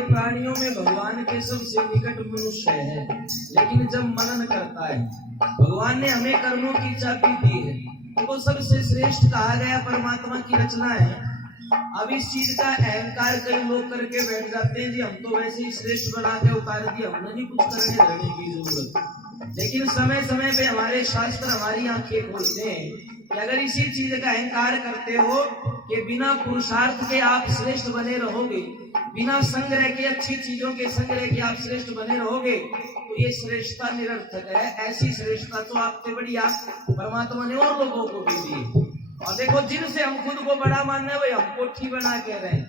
प्राणियों में भगवान के सबसे निकट मनुष्य है, लेकिन जब मनन करता है, भगवान ने हमें कर्मों की चाबी दी है, तो वो सबसे श्रेष्ठ कहा गया परमात्मा की रचना है। अब इस चीज का अहंकार कई लोग करके बैठ जाते हैं, जी हम तो वैसे ही श्रेष्ठ बना के उतार दिए, हमने नहीं कुछ करने धरने की जरूरत। लेकिन समय समय पे हमारे शास्त्र हमारी आंखें खोलते हैं कि अगर इसी चीज का अहंकार करते हो कि बिना पुरुषार्थ के आप श्रेष्ठ बने रहोगे, बिना संग्रह के अच्छी चीजों के संग्रह के आप श्रेष्ठ बने रहोगे, तो ये श्रेष्ठता निरर्थक है। ऐसी श्रेष्ठता तो आपसे बढ़िया परमात्मा ने और लोगों को भी दी। और देखो, जिनसे हम खुद को बड़ा मानने वही हम कोठी बना के रहे,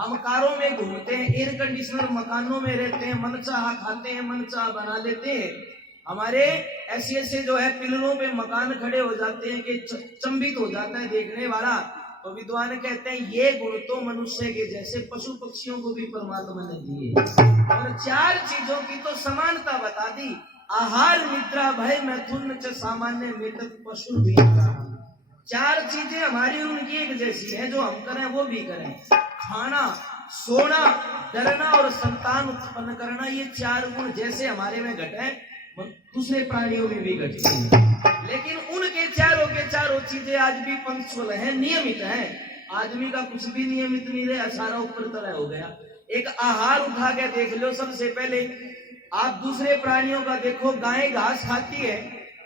हम कारों में घूमते हैं, एयर कंडीशनर मकानों में रहते हैं, मनचाहा खाते हैं, मनचाहा बना लेते हैं। हमारे ऐसे ऐसे जो है पिलरों पे मकान खड़े हो जाते हैं कि चंबित हो जाता है देखने वाला। तो विद्वान कहते हैं ये गुण तो मनुष्य के जैसे पशु पक्षियों को भी परमात्मा ने दिए। और चार चीजों की तो समानता बता दी, आहार निद्रा भय मैथुन च सामान्य मित्र पशु भी। चार चीजें हमारी उनकी एक जैसी है, जो हम करें वो भी करें। खाना, सोना, डरना और संतान उत्पन्न करना, ये चार गुण जैसे हमारे में घटे दूसरे प्राणियों में भी घटते हैं। लेकिन उनके चारों के चारों चीजें आज भी पंक्चुअल है, नियमित है। आदमी का कुछ भी नियमित नहीं रहा, सारा ऊपर तरह हो गया। एक आहार उठा के देख लो, सबसे पहले आप दूसरे प्राणियों का देखो, गाय घास खाती है,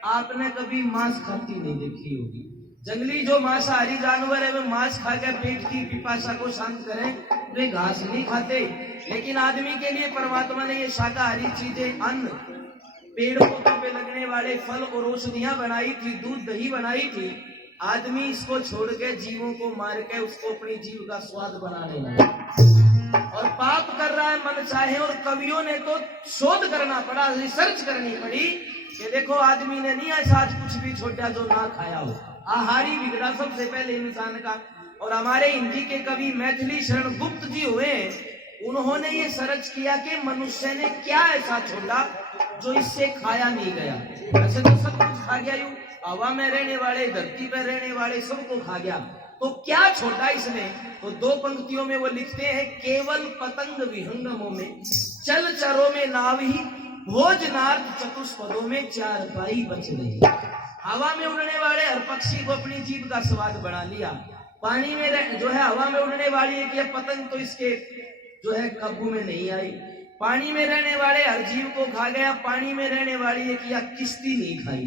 आपने कभी मांस खाती नहीं देखी होगी। जंगली जो मांसाहारी जानवर है वे मांस खाकर पेट की पिपासा को शांत करें, वे घास नहीं खाते। लेकिन आदमी के लिए परमात्मा ने ये शाकाहारी चीजें, अन्न, पेड़ पौधों पे लगने वाले फल और औषधियां बनाई थी, दूध दही बनाई थी। आदमी इसको छोड़ के जीवों को मार के उसको अपनी जीव का स्वाद बनाने लगा और पाप कर रहा है मन चाहे। और कवियों ने तो शोध करना पड़ा, रिसर्च करनी पड़ी कि देखो आदमी ने नहीं ऐसा आज कुछ भी छोड़ा जो ना खाया हो। आहारी बिगड़ा सबसे पहले इंसान का। और हमारे हिंदी के कवि मैथिली शरण गुप्त जी हुए, उन्होंने ये सर्च किया कि मनुष्य ने क्या ऐसा छोड़ा जो इससे खाया नहीं गया। वैसे तो सब कुछ खा गया, यूं हवा में रहने वाले, धरती पर रहने वाले सबको खा गया, तो क्या छोड़ा इसने? तो दो पंक्तियों में वो लिखते हैं, केवल पतंग विहंगमों में चल चरों में नावी भोजनार्थ चतुष्पदों में चार पाई बच गई। हवा में उड़ने वाले हर पक्षी को अपनी जीभ का स्वाद बना लिया। पानी में जो है हवा में उड़ने वाली एक ये पतंग तो इसके जो है काबू में नहीं आई। पानी में रहने वाले हर जीव को खा गया, पानी में रहने वाली एक या किश्ती नहीं खाई।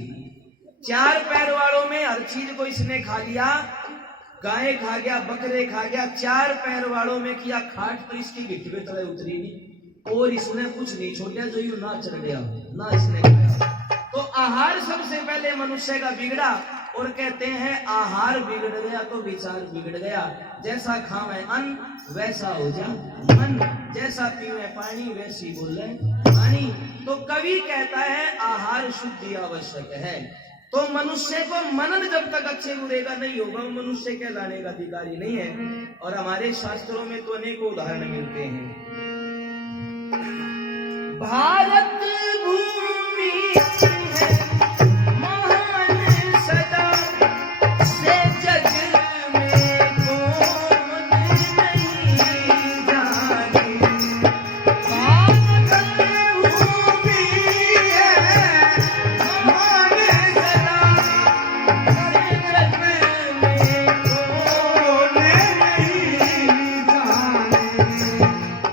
चार पैर वालों में हर चीज को इसने खा लिया, गाय खा गया, बकरे खा गया। चार पैर वालों में किया खाट तो इसकी गिट्टी पे तले उतरी नहीं, और इसने कुछ नहीं छोड़ा जो यूं ना चढ़ गया ना इसने खाया। तो आहार सबसे पहले मनुष्य का बिगड़ा, और कहते हैं आहार बिगड़ गया तो विचार बिगड़ गया। जैसा खावे अन्न वैसा हो जा मन, जैसा पीवे पानी वैसी बोले पानी। तो कवि कहता है आहार शुद्धि आवश्यक है। तो मनुष्य को मनन जब तक अच्छे बुरेगा नहीं होगा, वो मनुष्य कहलाने का अधिकारी नहीं है। और हमारे शास्त्रों में तो अनेकों उदाहरण मिलते हैं। भारत भूमि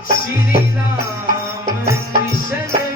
श्री राम कृष्ण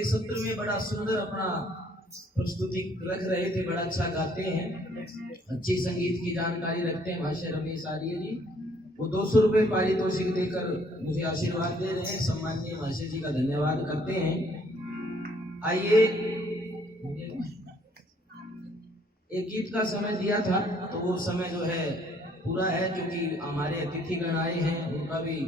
के सत्र में बड़ा सुंदर अपना प्रस्तुति रख रहे थे, बड़ा अच्छा गाते हैं, अच्छी संगीत की जानकारी रखते हैं भाष्य रमेश आर्य जी। वो 200 रुपये पारितोषिक देकर मुझे आशीर्वाद दे रहे हैं। सम्माननीय भाष्य जी का धन्यवाद करते हैं। आइए, एक गीत का समय दिया था तो वो समय जो है पूरा है, क्योंकि हमारे अतिथिगण आए हैं, उनका भी